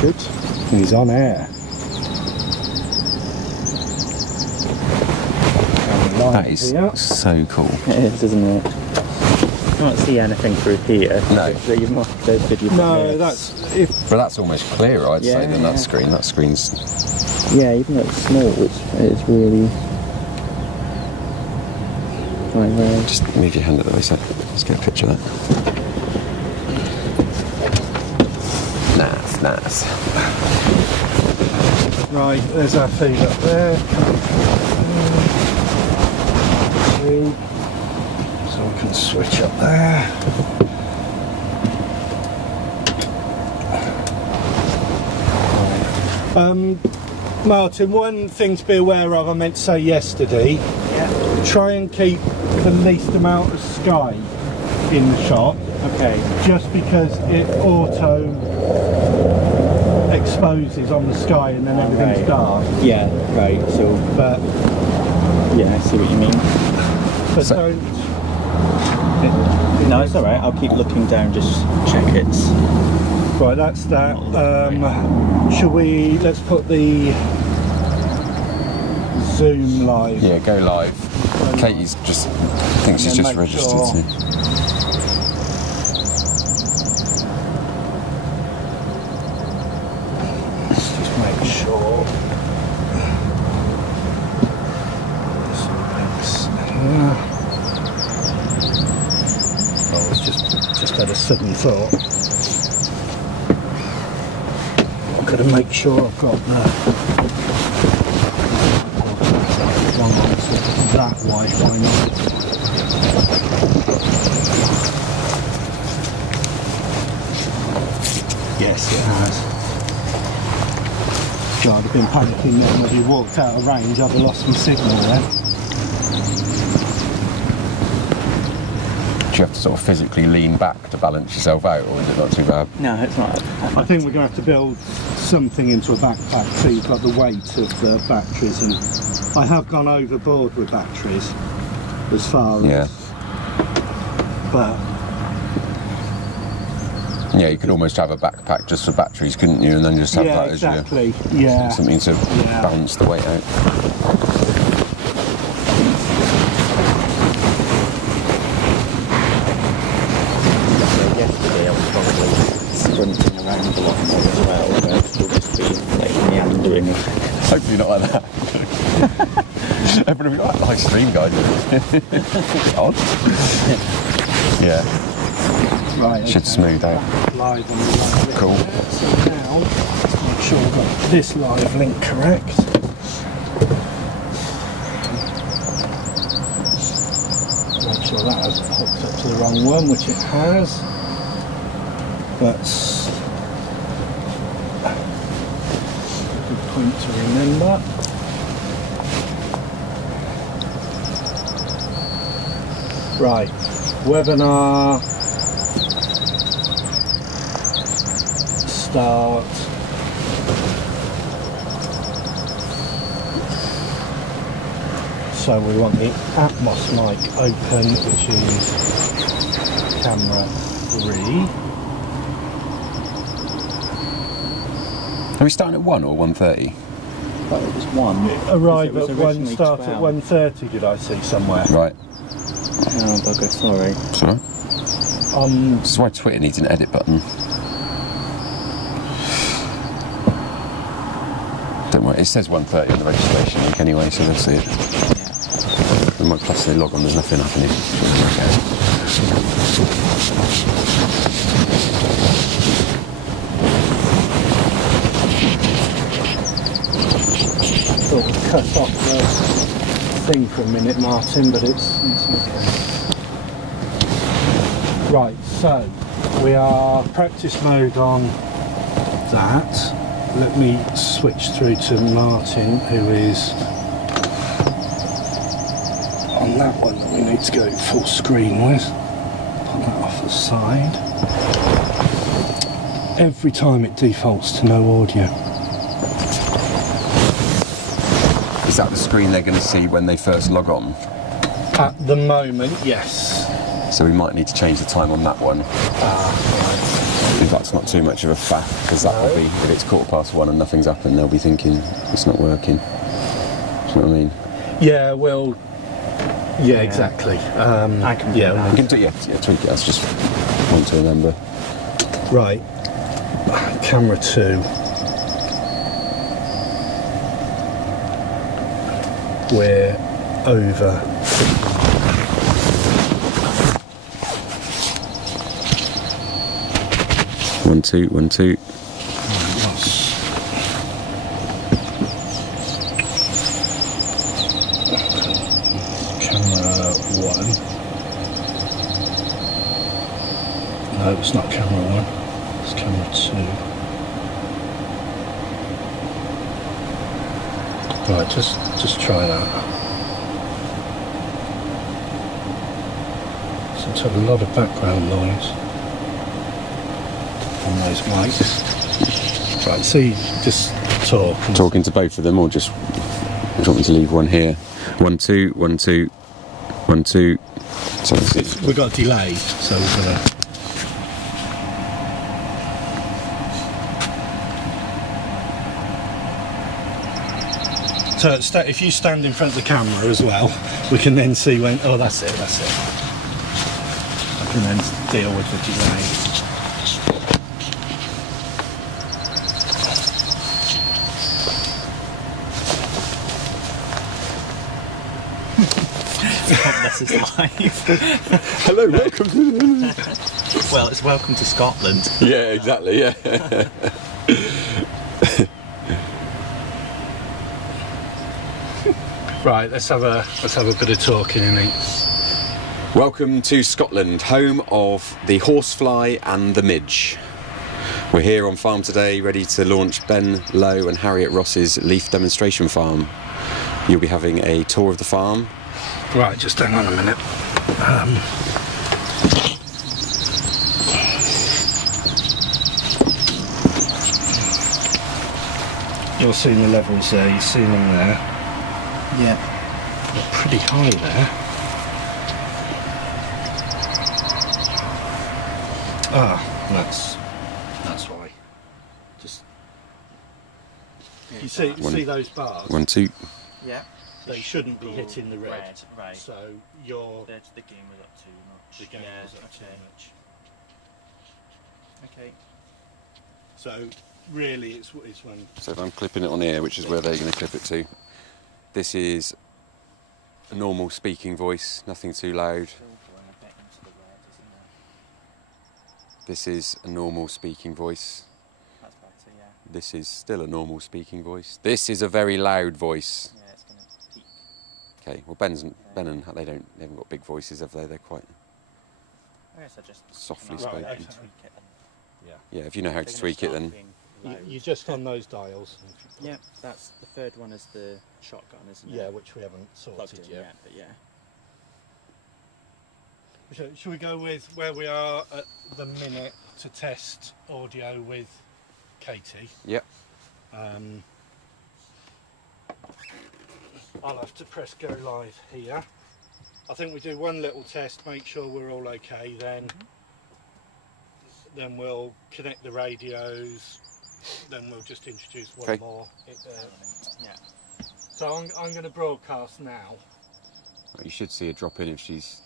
Good. He's on air. That is so cool. It is, isn't it? Can't see anything through here. No. No, that's if. But that's almost clearer, I'd say, than that screen. That screen's. Yeah, even though it's small, it's really. Quite rare. Just move your hand out of the way, so let's get a picture of that. Nice. Right, there's our feed up there. So we can switch up there. Martin, one thing to be aware of, I meant to say yesterday, try and keep the least amount of sky in the shot. Okay. Just because it auto exposes on the sky and then everything's dark. Yeah, right, so... But... Yeah, I see what you mean. But so, don't... No, it's alright, I'll keep looking down, just check it's... Right, that's that. Shall we... Let's put the... Zoom live. Yeah, go live. Katie's just... I think she's just registered. Sure. Make sure. I was just had a sudden thought. I've got to make sure I've got the one on that Wi-Fi. Yes, it has. God, I've been panicking then when you walked out of range, I'd have lost my signal there. Do you have to sort of physically lean back to balance yourself out, or is it not too bad? No, it's not. I think we're going to have to build something into a backpack so you've got the weight of the batteries, and I have gone overboard with batteries as far as... But... Yeah, you could almost have a backpack just for batteries, couldn't you? And then just have that as your... something to balance the weight out. Yesterday I was probably sprinting around a lot more as well, but we'll just be like meandering. Hopefully not like that. Everybody will be like, nice stream guy. Odd. Yeah. Right, should smooth out. Live on the live cool. There. So now, let's make sure we've got this live link correct. Make sure that hasn't hooked up to the wrong one, which it has. That's a good point to remember. Right, webinar. Start. So we want the Atmos mic open, which is camera 3. Are we starting at 1 or 1:30? But it was 1. Arrive it was at 1, originally start 12. at 1:30, did I see somewhere? Right. Oh, bugger, sorry. Sorry? This is why Twitter needs an edit button. Don't worry, it says 1:30 on the registration link anyway, so they'll see it. Yeah. Plus they log on, there's nothing happening. Thought we'd cut off the thing for a minute, Martin, but it's okay. Right, so we are practice mode on that. Let me switch through to Martin, who is on that one that we need to go full screen with. Put that off the side. Every time it defaults to no audio. Is that the screen they're going to see when they first log on? At the moment, yes. So we might need to change the time on that one. Right. that's not too much of a faff, because that will be, if it's 1:15 and nothing's happened, they'll be thinking it's not working. Do you know what I mean? Yeah, well, yeah, exactly. I can do You that. can do, yeah, tweak it. That's just want to remember. Right, camera 2. We're over. 1 2 1 2. Camera 1. No, it's not camera 1. It's camera 2. Right, just try that. Seems to have a lot of background noise on those mics. Right, so you just talk. Talking to both of them, or just, do you want me to leave one here? 1 2 1 2 1 2. So We've got a delay, so we're gonna. So if you stand in front of the camera as well, we can then see when. Oh, that's it. I can then deal with the delay. This is live. hello, welcome to. Well, it's welcome to Scotland. Yeah, exactly. Yeah. Right, let's have a bit of talking in it. Welcome to Scotland, home of the horsefly and the midge. We're here on farm today, ready to launch Ben Lowe and Harriet Ross's leaf demonstration farm. You'll be having a tour of the farm. Right, just hang on a minute. You're seeing the levels there, you're seeing them there. Yeah. They're pretty high there. That's why. Just you see those bars? 1 2. Yeah. They shouldn't be hitting the red. Right. So you're The game was up too much. the game yeah, is up too much. Okay. So really, it's when. So if I'm clipping it on here, which is where they're going to clip it to, this is a normal speaking voice, nothing too loud. This is a normal speaking voice. That's better, yeah. This is still a normal speaking voice. This is a very loud voice. Yeah, it's gonna peak. Okay, well Ben and they haven't got big voices, have they? They're quite I guess I just softly Right, spoken. okay. tweak it and Yeah, if you know how to they're gonna tweak it, start then being You, loud. you're just on those dials. Yeah, that's the third one is the shotgun, isn't it? Yeah, which we haven't Plugged sorted in yet. yet, but yeah. Should we go with where we are at the minute to test audio with Katie? yep. I'll have to press go live here. I think we do one little test, make sure we're all okay, then we'll connect the radios, then we'll just introduce one Okay. more. Yeah. So I'm going to broadcast now. Well, you should see her drop in if she's.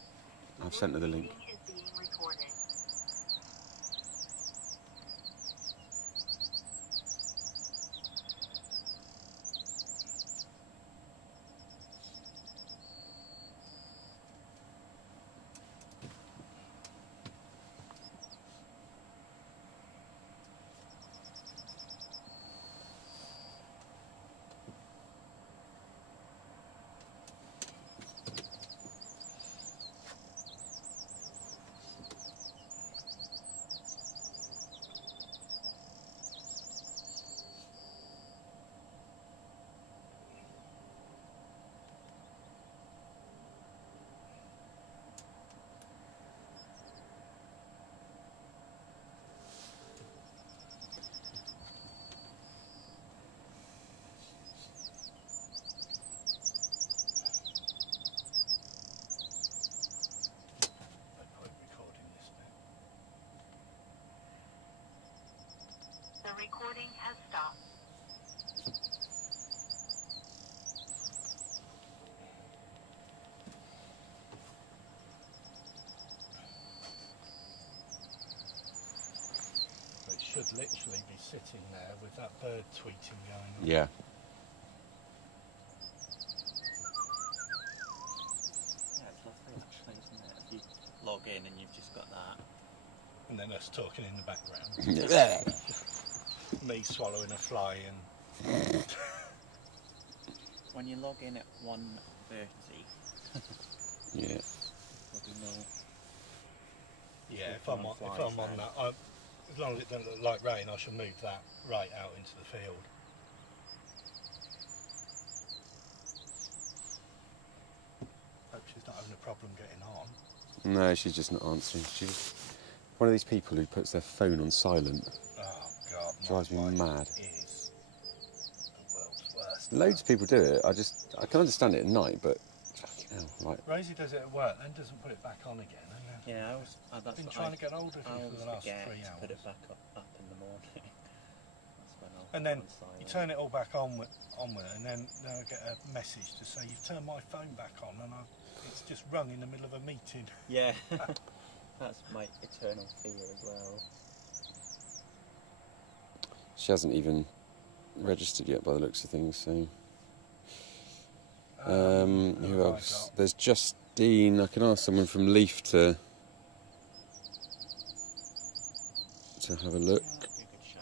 I've sent her the link. is being recorded. recording has stopped. It should literally be sitting there with that bird tweeting going on. Yeah. Yeah, it's lovely actually, isn't it? If you log in and you've just got that. And then us talking in the background. Yeah. Me swallowing a fly and When you log in at 1:30, Yeah. probably know. yeah, if I'm on that, as long as it doesn't look like rain, I shall move that right out into the field. Hope she's not having a problem getting on. No, she's just not answering. She's one of these people who puts their phone on silent. Oh God, Drives me my wife mad. Is the world's worst. Loads of people do it. I can understand it at night, but fucking hell, like, Rosie does it at work, then doesn't put it back on again. And then Yeah, I was. That's been what trying to get hold of I you for always the last 3 forget to hours. put it back up in the morning. That's when I'll And then put it on silent. you turn it all back on with it, and then I get a message to say you've turned my phone back on, and it's just rung in the middle of a meeting. Yeah, that's my eternal fear as well. she hasn't even registered yet by the looks of things. So, who have I else? got? There's Justine. I can ask someone from Leaf to have a look. Yeah, that'd be a good show.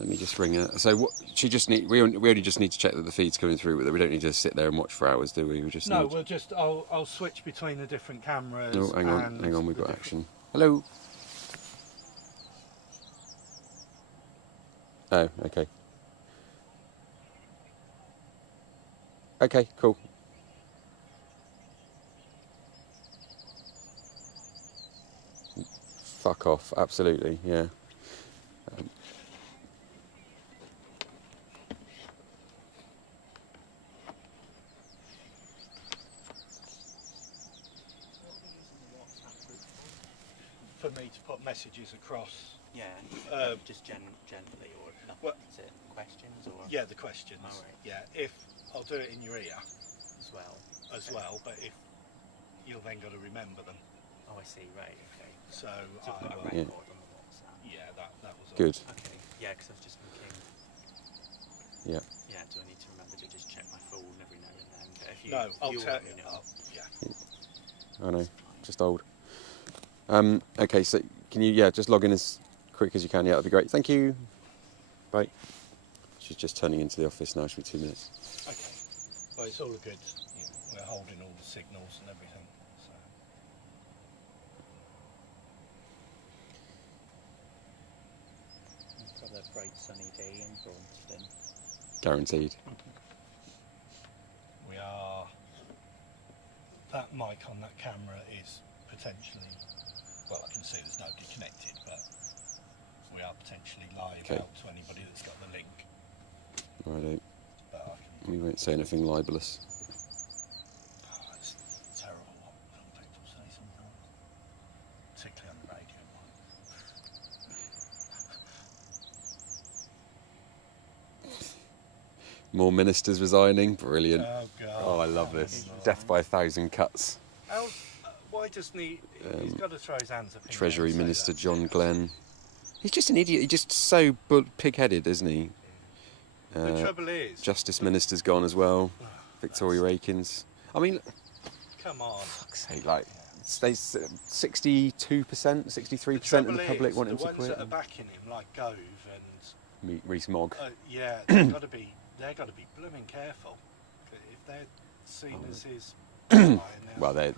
Let me just ring her. So what? She just need. We only just need to check that the feed's coming through with it. We don't need to sit there and watch for hours, do we? We just No, need. we'll just I'll switch between the different cameras. Oh, hang on, and hang on. We've the got different- action. Hello. Oh, okay. Okay, cool. Fuck off, absolutely, yeah. For me to put messages across. Yeah, just generally or nothing. What? Is it questions or Yeah, the questions. Oh, right. Yeah, if I'll do it in your ear as well? as Okay. well, but if you'll then got to remember them. Oh, I see. Right. Okay. So So I've got a I will, record on the WhatsApp. yeah, that was all. Good. Okay. Yeah, because I was just thinking. Yeah. Yeah. Do I need to remember to just check my phone every now and then? But if you, No, I'll you tell let me you. know. Yeah. I know, just old. Okay, so can you, just log in as quick as you can. Yeah, that'd be great. Thank you. Bye. She's just turning into the office now. She'll be 2 minutes. Okay. Well, it's all good. Yeah, we're holding all the signals and everything. So. We've got a bright sunny day in Braunston. Guaranteed. We are. That mic on that camera is potentially. Well, I can see there's nobody connected, but we are potentially live Okay. out to anybody that's got the link. Righto. But I can. We won't say anything libelous. Oh, it's terrible what some people say sometimes, particularly on the radio. More ministers resigning. Brilliant. Oh God! Oh, I love this. Death by 1,000 cuts. Why doesn't he? He's got to throw his hands up. in the air Treasury and say Minister that's John it. Glenn. He's just an idiot. He's just so pig-headed, isn't he? The trouble is, Justice Minister's gone as well. Victoria Akins. I mean, come on. fuck's sake, like, they 62%, 63% of the public want him to the ones quit. that are backing him, like Gove and Rees Mogg. yeah, they've got to be blooming careful. If they're seen as his, Well, they're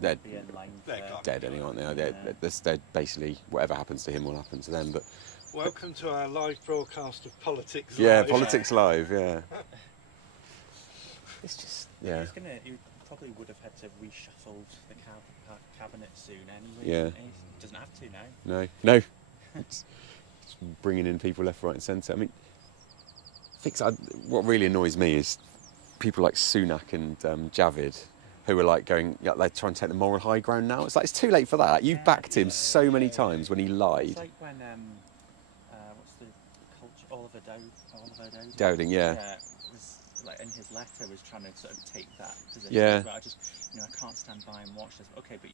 Be in line They're for- gone. dead anyway, aren't they? Yeah. They're basically, whatever happens to him will happen to them. But welcome to our live broadcast of Politics yeah, Live. Politics Live, yeah. It's just, yeah. He probably would have had to reshuffle the cabinet soon anyway. Yeah. He doesn't have to now. No. It's bringing in people left, right and centre. I mean, what really annoys me is people like Sunak and Javid, who are like going, yeah, they're trying to take the moral high ground now. It's like, it's too late for that. You've backed him so many times when he lied. It's like when what's the culture? Oliver Dowding. Dowding, yeah. Yeah, was like in his letter was trying to sort of take that position. Yeah. But I just, I can't stand by and watch this. Okay, but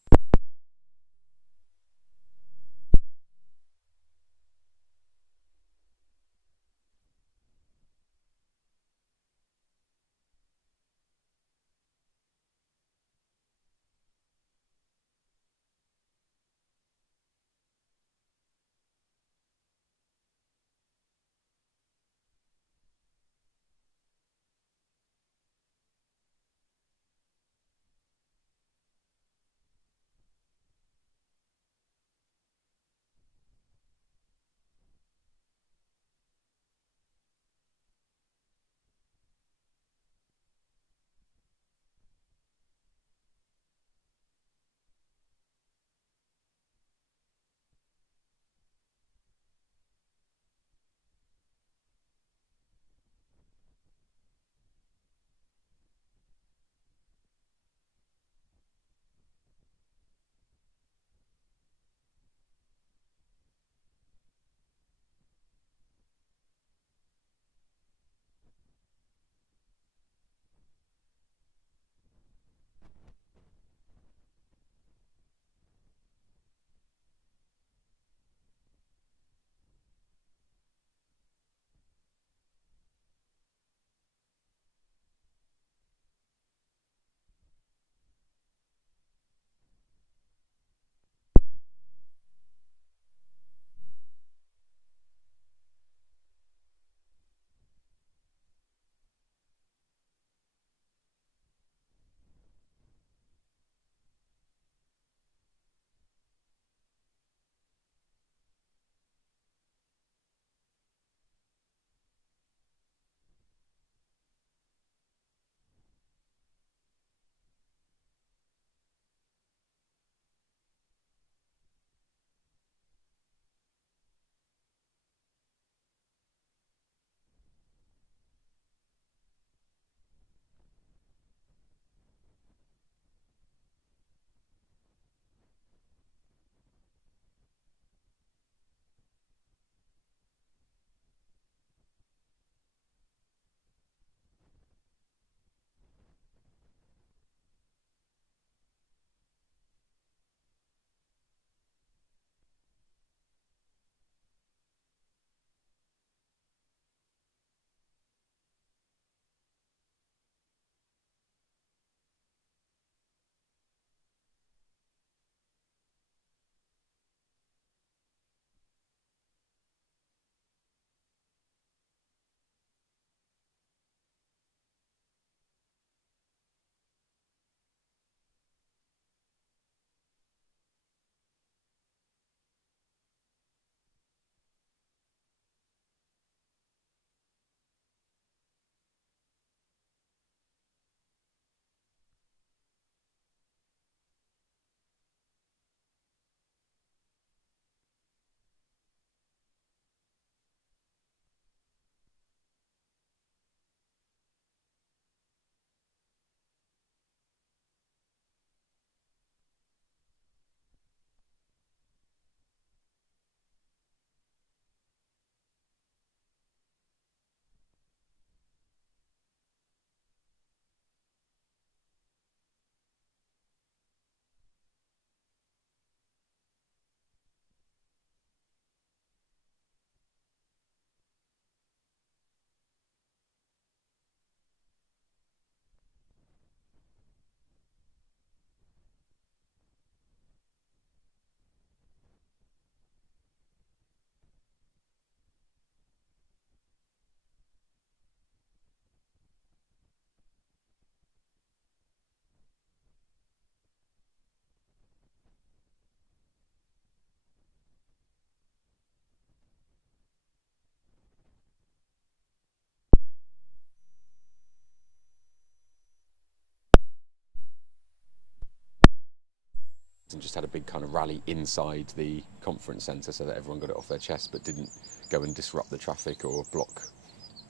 and just had a big kind of rally inside the conference centre so that everyone got it off their chest, but didn't go and disrupt the traffic or block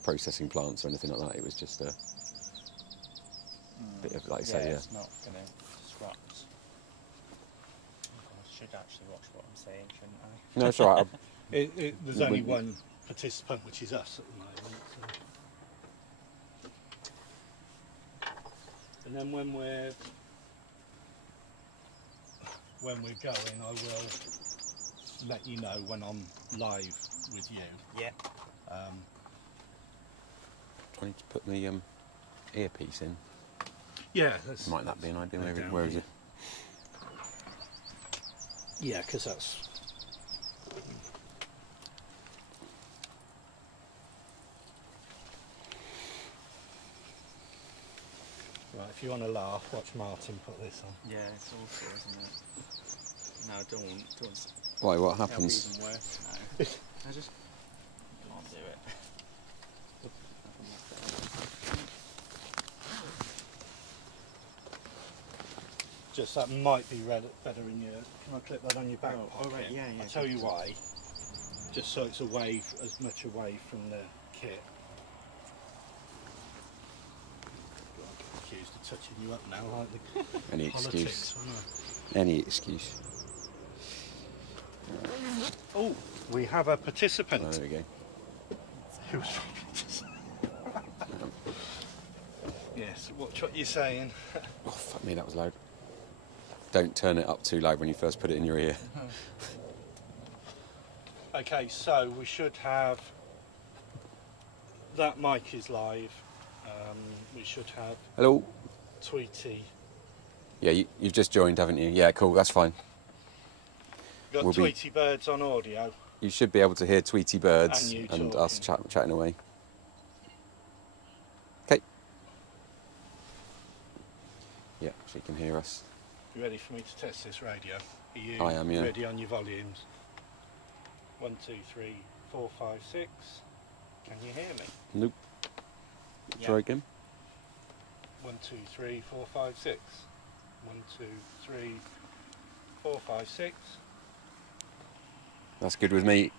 processing plants or anything like that. It was just a bit of, like you say, yeah. It's not going to disrupt. I should actually watch what I'm saying, shouldn't I? No, it's all right. There's only one participant, which is us at the moment. So. And then when we're going, I will let you know when I'm live with you. Yeah. Trying to put the earpiece in. Yeah. Might that be an idea? Where is it? Yeah, because that's... Right, if you want to laugh, watch Martin put this on. Yeah, it's awful, isn't it? No, don't. Why? What That'll be happens? even worse now. I just can't do it. Just that might be better in your... Can I clip that on your back pocket? Oh, right, yeah. I'll tell you why. Just so it's away, as much away from the kit. God, I'm accused of touching you up now, like the Any politics, excuse. I know. Any excuse. Oh, we have a participant. Oh, there we go. Who's Yes, watch what you're saying. Oh, fuck me, that was loud. Don't turn it up too loud when you first put it in your ear. Okay, so we should have... That mic is live. We should have Hello. Tweety. Yeah, you've just joined, haven't you? Yeah, cool, that's fine. Got We'll be- Tweety Birds on audio. You should be able to hear Tweety Birds And you and us talking. chatting away. Okay. Yeah, she can hear us. You ready for me to test this radio? Are you I am, yeah. ready on your volumes? 1, 2, 3, 4, 5, 6. Can you hear me? Nope. Yeah. Try again. 1, 2, 3, 4, 5, 6. 1, 2, 3, 4, 5, 6. That's good with me.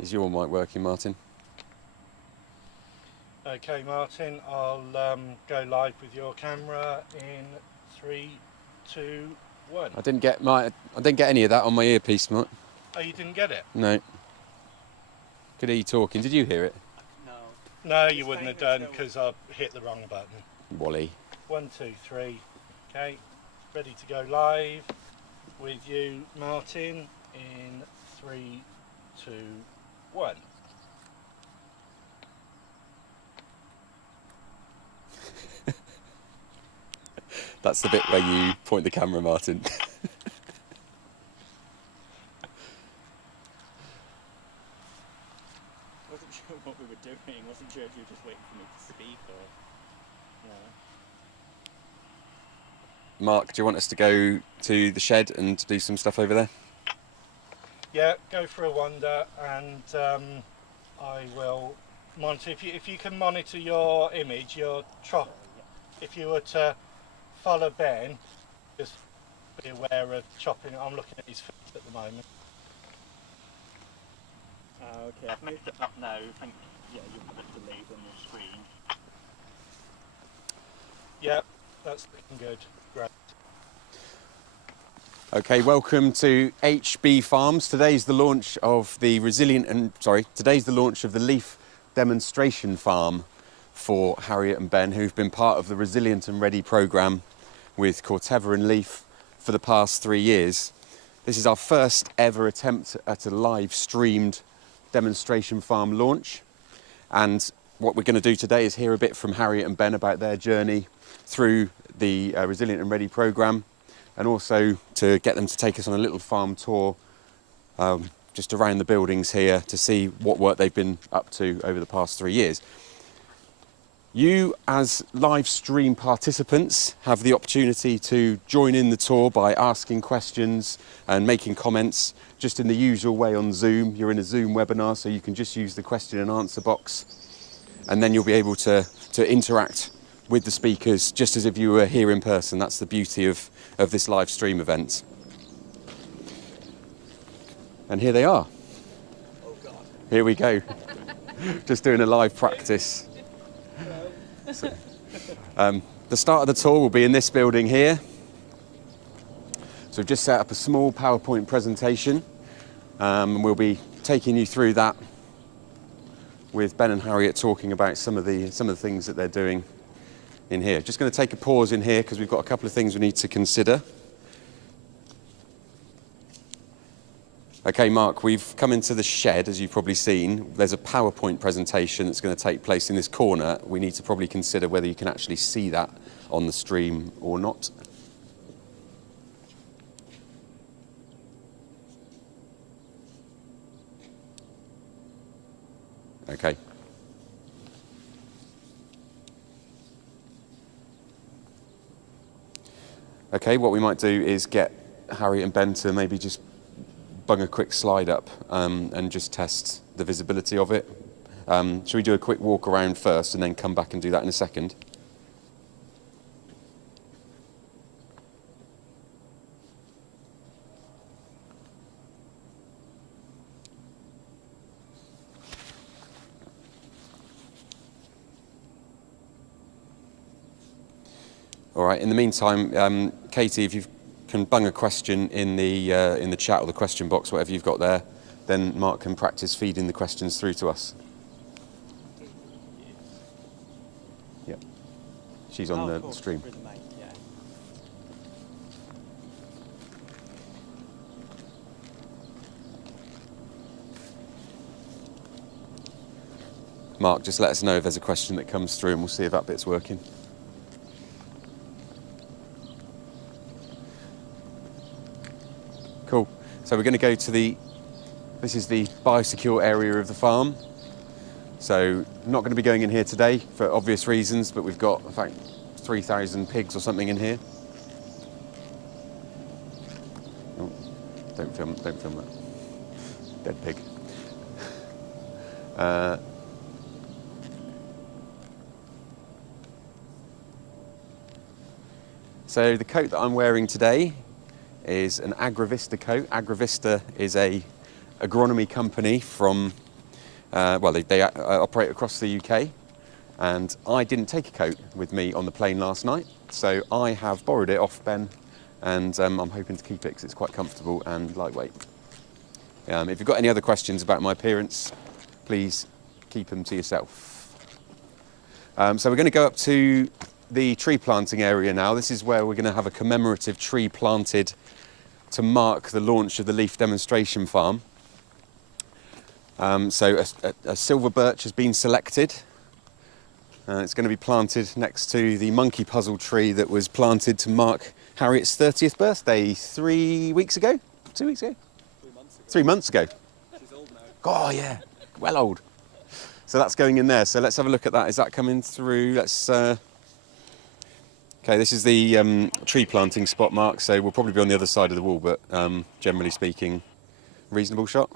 Is your mic working, Martin? Okay, Martin, I'll go live with your camera in 3, 2, 1. I didn't get any of that on my earpiece, Mark. Oh, you didn't get it? No. Could hear you talking. Did you hear it? No. No, you wouldn't have done because I hit the wrong button. Wally. 1, 2, 3. Okay, ready to go live with you, Martin, in 3, 2, 1. That's the bit where you point the camera, Martin. Wasn't sure what we were doing. Wasn't sure if you were just waiting for me to speak or. Yeah. Mark, do you want us to go to the shed and do some stuff over there? Yeah, go for a wander, and I will monitor. If you can monitor your image, your if you were to follow Ben, just be aware of chopping. I'm looking at his feet at the moment. Okay, I've moved it up now. Yeah, you'll have it delayed on your screen. Yeah, that's looking good. Great. Okay, welcome to HB Farms. Today's the launch of the today's the launch of the leaf demonstration farm for Harriet and Ben, who've been part of the Resilient and Ready programme with Corteva and Leaf for the past 3 years. This is our first ever attempt at a live streamed demonstration farm launch. And what we're going to do today is hear a bit from Harriet and Ben about their journey through the Resilient and Ready programme, and also to get them to take us on a little farm tour just around the buildings here to see what work they've been up to over the past 3 years. You, as live stream participants, have the opportunity to join in the tour by asking questions and making comments just in the usual way on Zoom. You're in a Zoom webinar, so you can just use the question and answer box, and then you'll be able to interact with the speakers just as if you were here in person. That's the beauty of this live stream event. And here they are. Oh God. Here we go. Just doing a live practice. So, The start of the tour will be in this building here. So we've just set up a small PowerPoint presentation, and we'll be taking you through that with Ben and Harriet talking about some of the things that they're doing in here. Just going to take a pause in here because we've got a couple of things we need to consider. Okay, Mark, we've come into the shed, as you've probably seen. There's a PowerPoint presentation that's going to take place in this corner. We need to probably consider whether you can actually see that on the stream or not. Okay. Okay, what we might do is get Harriet and Ben to maybe just bung a quick slide up and just test the visibility of it. Should we do a quick walk around first and then come back and do that in a second? All right, in the meantime, Katie, if you can bung a question in the chat or the question box, whatever you've got there, then Mark can practice feeding the questions through to us. Yeah, she's on the stream. Mark, just let us know if there's a question that comes through and we'll see if that bit's working. Cool. So we're going to go to this is the biosecure area of the farm. So I'm not going to be going in here today for obvious reasons, but we've got, in fact, 3,000 pigs or something in here. Oh, don't film that. Dead pig. So the coat that I'm wearing today is an Agravista coat. Agravista is a agronomy company from, they operate across the UK, and I didn't take a coat with me on the plane last night, so I have borrowed it off Ben, and I'm hoping to keep it because it's quite comfortable and lightweight. If you've got any other questions about my appearance, please keep them to yourself. So we're going to go up to the tree planting area now. This is where we're going to have a commemorative tree planted to mark the launch of the leaf demonstration farm. So a silver birch has been selected. It's going to be planted next to the monkey puzzle tree that was planted to mark Harriet's 30th birthday 3 weeks ago? 2 weeks ago? 3 months ago. She's old now. Oh yeah, well old. So that's going in there. So let's have a look at that. Is that coming through? Let's. Okay, this is the tree planting spot, Mark, so we'll probably be on the other side of the wall, but generally speaking, reasonable shot?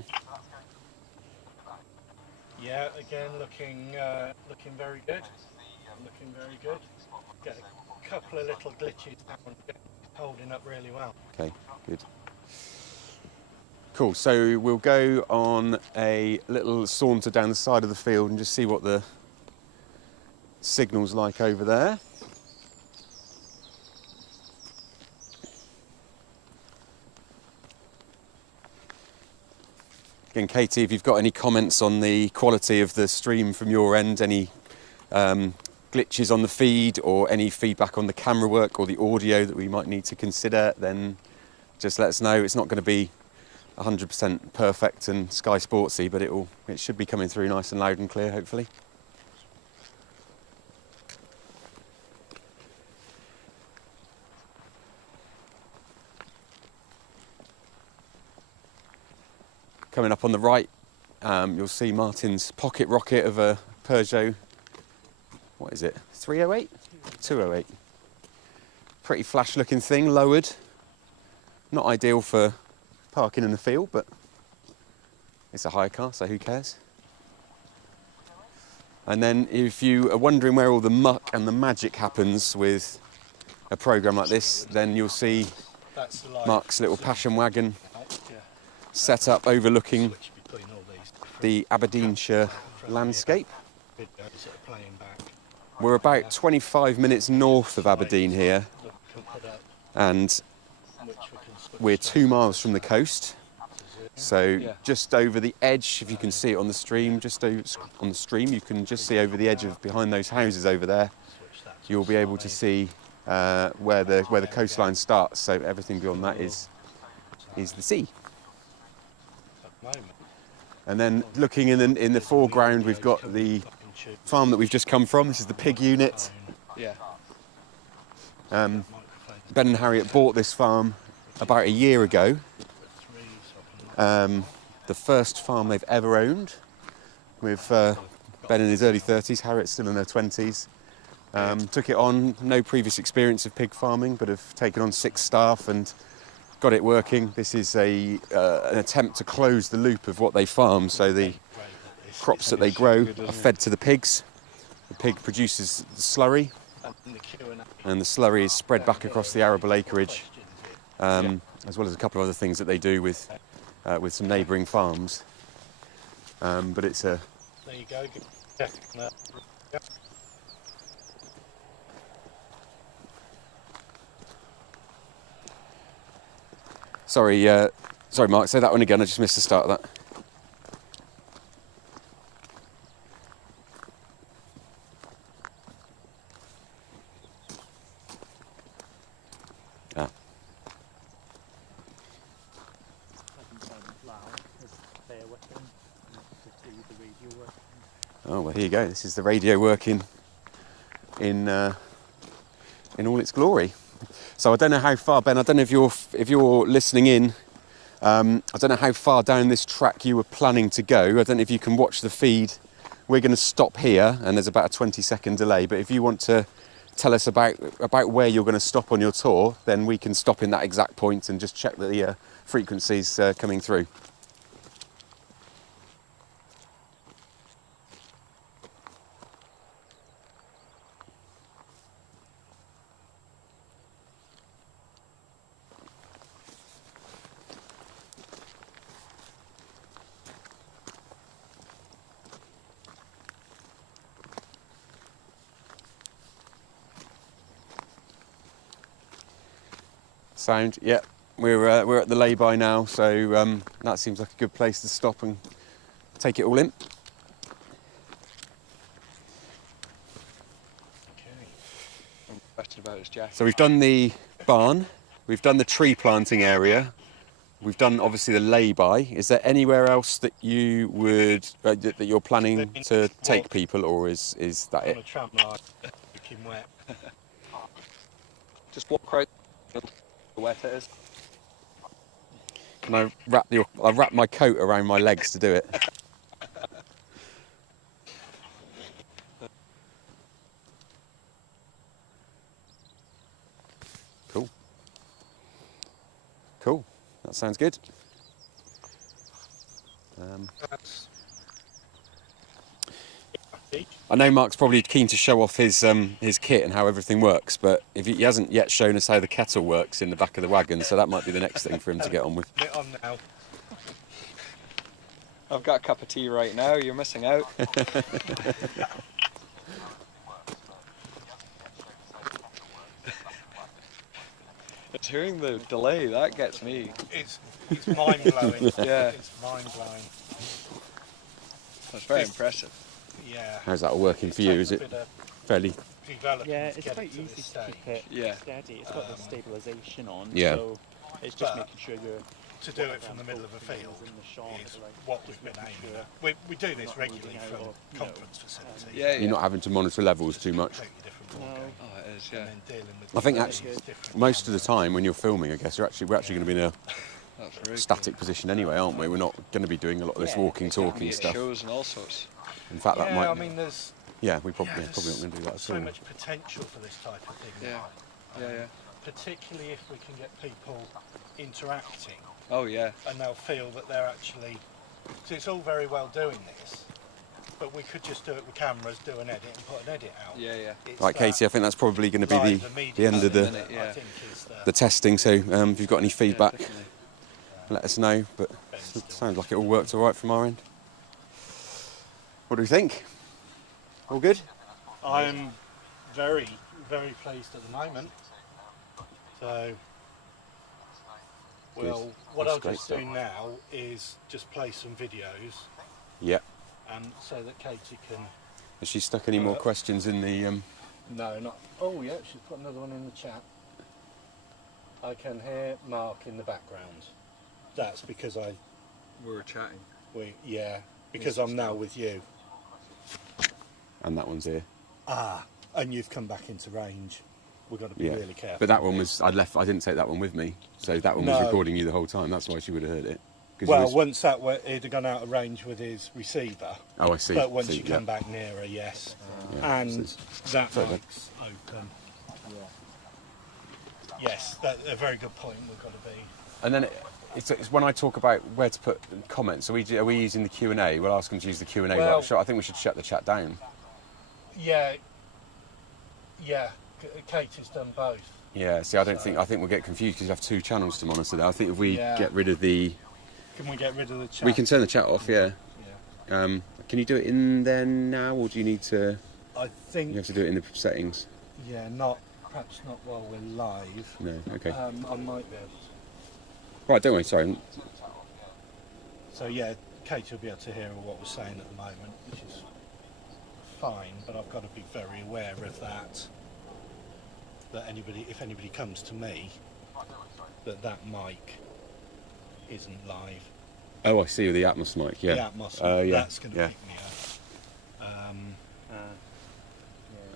Yeah, again, looking very good. Looking very good. Get a couple of little glitches down, holding up really well. Okay, good. Cool, so we'll go on a little saunter down the side of the field and just see what the signal's like over there. Again, Katie, if you've got any comments on the quality of the stream from your end, any glitches on the feed or any feedback on the camera work or the audio that we might need to consider, then just let us know. It's not going to be 100% perfect and Sky Sportsy, but it should be coming through nice and loud and clear, hopefully. Coming up on the right, you'll see Martin's pocket rocket of a Peugeot, what is it, 308? 208. Pretty flash looking thing, lowered. Not ideal for parking in the field, but it's a hire car, so who cares? And then if you are wondering where all the muck and the magic happens with a programme like this, then you'll see Mark's little passion wagon set up overlooking the Aberdeenshire landscape. We're about 25 minutes north of Aberdeen here, and we're 2 miles from the coast. So just over the edge, if you can see it on the stream, just on the stream, you can just see over the edge of behind those houses over there. You'll be able to see where the coastline starts. So everything beyond that is the sea. And then looking in the foreground, we've got the farm that we've just come from. This is the pig unit. Ben and Harriet bought this farm about a year ago. The first farm they've ever owned, with Ben in his early 30s, Harriet still in her 20s. Took it on, no previous experience of pig farming, but have taken on 6 staff and got it working. This is an attempt to close the loop of what they farm, so the crops that they grow are fed to the pigs. The pig produces the slurry, and the slurry is spread back across the arable acreage, as well as a couple of other things that they do with some neighbouring farms. But it's a... There you go. Sorry, Mark, say that one again. I just missed the start of that. Oh, well, here you go. This is the radio working in all its glory. So I don't know how far, Ben. I don't know if you're listening in. I don't know how far down this track you were planning to go. I don't know if you can watch the feed. We're going to stop here, and there's about a 20-second delay. But if you want to tell us about where you're going to stop on your tour, then we can stop in that exact point and just check the frequencies coming through. Sound, yeah. We're at the lay-by now, so that seems like a good place to stop and take it all in. So we've done the barn, we've done the tree planting area, we've done obviously the lay-by. Is there anywhere else that you would that you're planning to take people, or is that it? On a tram line, looking wet. Just walk right. How wet it is. Can I wrap my coat around my legs to do it? Cool. That sounds good. I know Mark's probably keen to show off his kit and how everything works, but if he hasn't yet shown us how the kettle works in the back of the wagon, so that might be the next thing for him to get on with. Get on now. I've got a cup of tea right now, you're missing out. It's hearing the delay, that gets me. It's mind-blowing. Yeah. It's mind-blowing. That's very impressive. Yeah. How's that all working for you? Is it fairly... Yeah, it's quite easy to keep it steady. It's got the stabilisation on, so it's just making sure you're... To do it from the middle of a field is what we've been aiming at. We do this regularly from conference facilities. Yeah, You're not having to monitor levels too much. No. Oh, it is, yeah. I think actually most of the time when you're filming, I guess we're actually going to be in a static position anyway, aren't we? We're not going to be doing a lot of this walking, talking stuff. Shows and all sorts. In fact, that might. I mean, there's. Yeah, we probably not going to do that at all. So much potential for this type of thing. Yeah. Particularly if we can get people interacting. Oh yeah. And they'll feel that they're actually. So it's all very well doing this, but we could just do it with cameras, do an edit, and put an edit out. Yeah. Right, Katie, I think that's probably going to be the end of the testing. So if you've got any feedback, let us know. But it sounds like it all worked all right from our end. What do we think? All good? I'm very, very pleased at the moment. So, well, what That's I'll great just stuff. do now is just play some videos, Yeah. so that Katie can. Has she stuck any more questions in the? No, not. Oh, yeah, she's put another one in the chat. I can hear Mark in the background. That's because We're chatting. because I'm now with you. And that one's here. Ah, and you've come back into range. We've got to be Yeah. really careful. But that one was I didn't take that one with me, so that one was No. recording you the whole time. That's why she would have heard it. 'Cause Well, you was- once that he'd have gone out of range with his receiver. Oh, I see. But once See, you come back nearer, yes. Yeah. And that Sorry, mic's open. Yes, that's a very good point. We've got to be. And then it's when I talk about where to put comments. Are we using the Q&A? We'll ask them to use the Q&A. Well- I think we should shut the chat down. Yeah. Kate has done both. Yeah. See, I think we'll get confused because you have two channels to monitor there. I think if we Yeah. get rid of the, Can we get rid of the chat? we can turn the chat off. Yeah. Yeah. Can you do it in there now, or do you need to? I think. You have to do it in the settings. Yeah, perhaps not while we're live. No. Okay. I might be able to. Right. Don't worry. Sorry. So yeah, Kate will be able to hear what we're saying at the moment, which is fine. But I've got to be very aware of that. That if anybody comes to me, that mic isn't live. Oh, I see. With the Atmos mic. Yeah. The Atmos. Yeah. That's going to pick me up.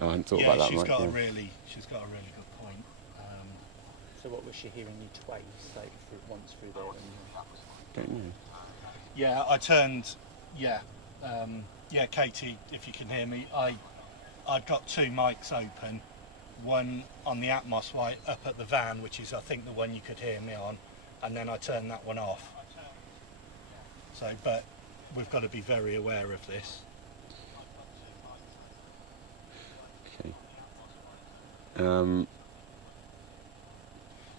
Oh, I hadn't thought Yeah, about that she's mic. got yeah. a really good point. So what was she hearing you twice, like once through there? Don't know. Yeah, I turned. Yeah, Katie, if you can hear me, I've got two mics open. One on the Atmos right up at the van, which is I think the one you could hear me on, and then I turned that one off. So, but we've got to be very aware of this. Okay.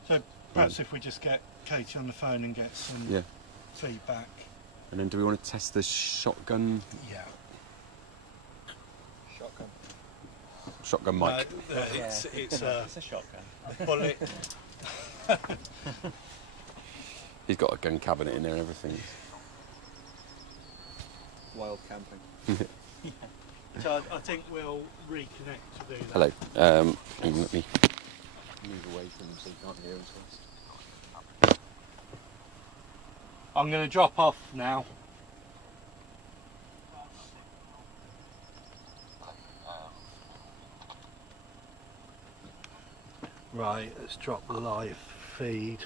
So perhaps if we just get Katie on the phone and get some Yeah. feedback. And then do we want to test the shotgun Yeah. shotgun mic? It's It's a shotgun. bullet. He's got a gun cabinet in there and everything. Wild camping. So I think we'll reconnect to do that. Hello. Let me move away from him so you can't hear him. I'm going to drop off now. Right, let's drop the live feed.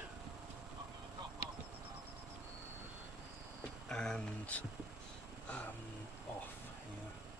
And